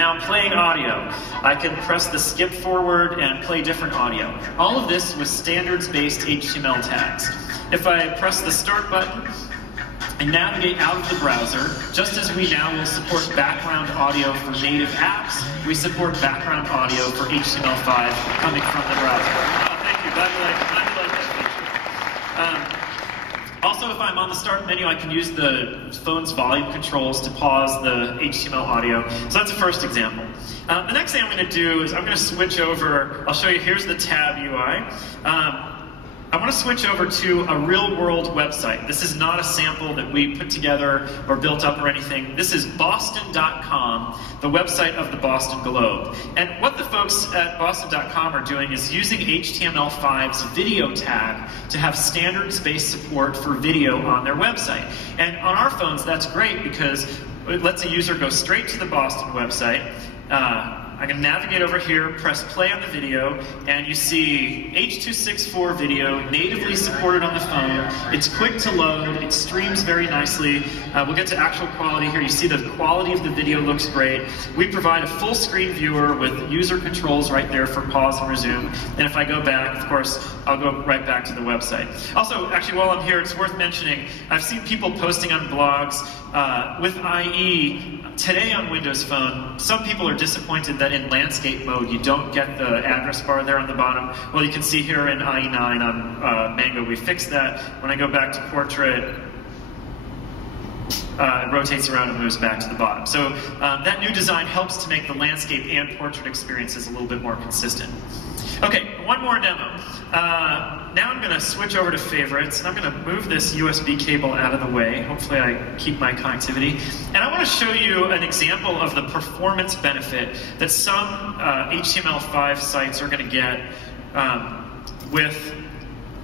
now playing audio. I can press the skip forward and play different audio. All of this with standards-based HTML tags. If I press the start button and navigate out of the browser, just as we now will support background audio for native apps, we support background audio for HTML5 coming from the browser. Oh, thank you. Glad you like that feature. Also, if I'm on the start menu, I can use the phone's volume controls to pause the HTML audio. So that's the first example. The next thing I'm going to do is I'm going to switch over. I'll show you, here's the tab UI. I want to switch over to a real-world website. This is not a sample that we put together or built up or anything. This is boston.com, the website of the Boston Globe. And what the folks at boston.com are doing is using HTML5's video tag to have standards-based support for video on their website. And on our phones, that's great because it lets a user go straight to the Boston website. I'm going to navigate over here, press play on the video, and you see H.264 video, natively supported on the phone. It's quick to load, it streams very nicely. We'll get to actual quality here. You see the quality of the video looks great. We provide a full screen viewer with user controls right there for pause and resume. And if I go back, of course, I'll go right back to the website. Also, actually, while I'm here, it's worth mentioning, I've seen people posting on blogs with IE. Today on Windows Phone, some people are disappointed that in landscape mode you don't get the address bar there on the bottom. Well, you can see here in IE9 on Mango, we fixed that. When I go back to portrait, it rotates around and moves back to the bottom. So that new design helps to make the landscape and portrait experiences a little bit more consistent. Okay, one more demo. Now I'm going to switch over to favorites, and I'm going to move this USB cable out of the way. Hopefully I keep my connectivity. And I want to show you an example of the performance benefit that some HTML5 sites are going to get with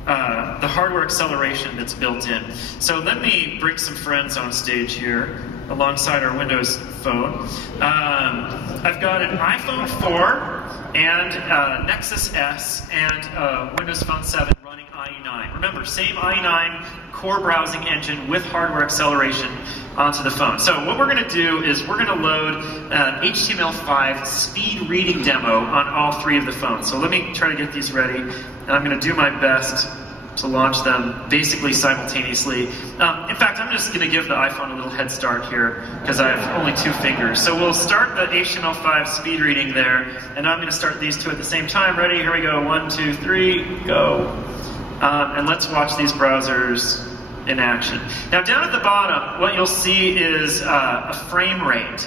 the hardware acceleration that's built in. So let me bring some friends on stage here alongside our Windows Phone. I've got an iPhone 4 and Nexus S and Windows Phone 7 running IE9. Remember, same IE9 core browsing engine with hardware acceleration onto the phone. So what we're going to do is we're going to load an HTML5 speed reading demo on all three of the phones. So let me try to get these ready, and I'm going to do my best to launch them basically simultaneously. In fact, I'm just going to give the iPhone a little head start here because I have only 2 fingers. So we'll start the HTML5 speed reading there, and I'm going to start these two at the same time. Ready? Here we go. 1, 2, 3, go. And let's watch these browsers in action. Now down at the bottom, what you'll see is a frame rate.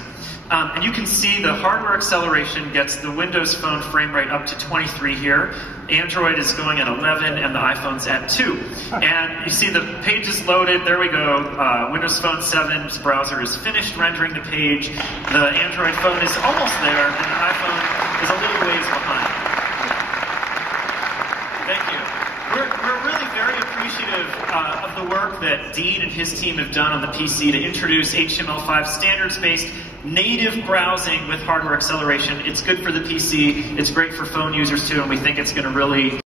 And you can see the hardware acceleration gets the Windows Phone frame rate up to 23 here. Android is going at 11 and the iPhone's at 2. And you see the page is loaded. There we go. Windows Phone 7's browser is finished rendering the page. The Android phone is almost there, and the iPhone is a little ways behind. Thank you. We're really very appreciative of the work that Dean and his team have done on the PC to introduce HTML5 standards-based native browsing with hardware acceleration. It's good for the PC, it's great for phone users too, and we think it's going to really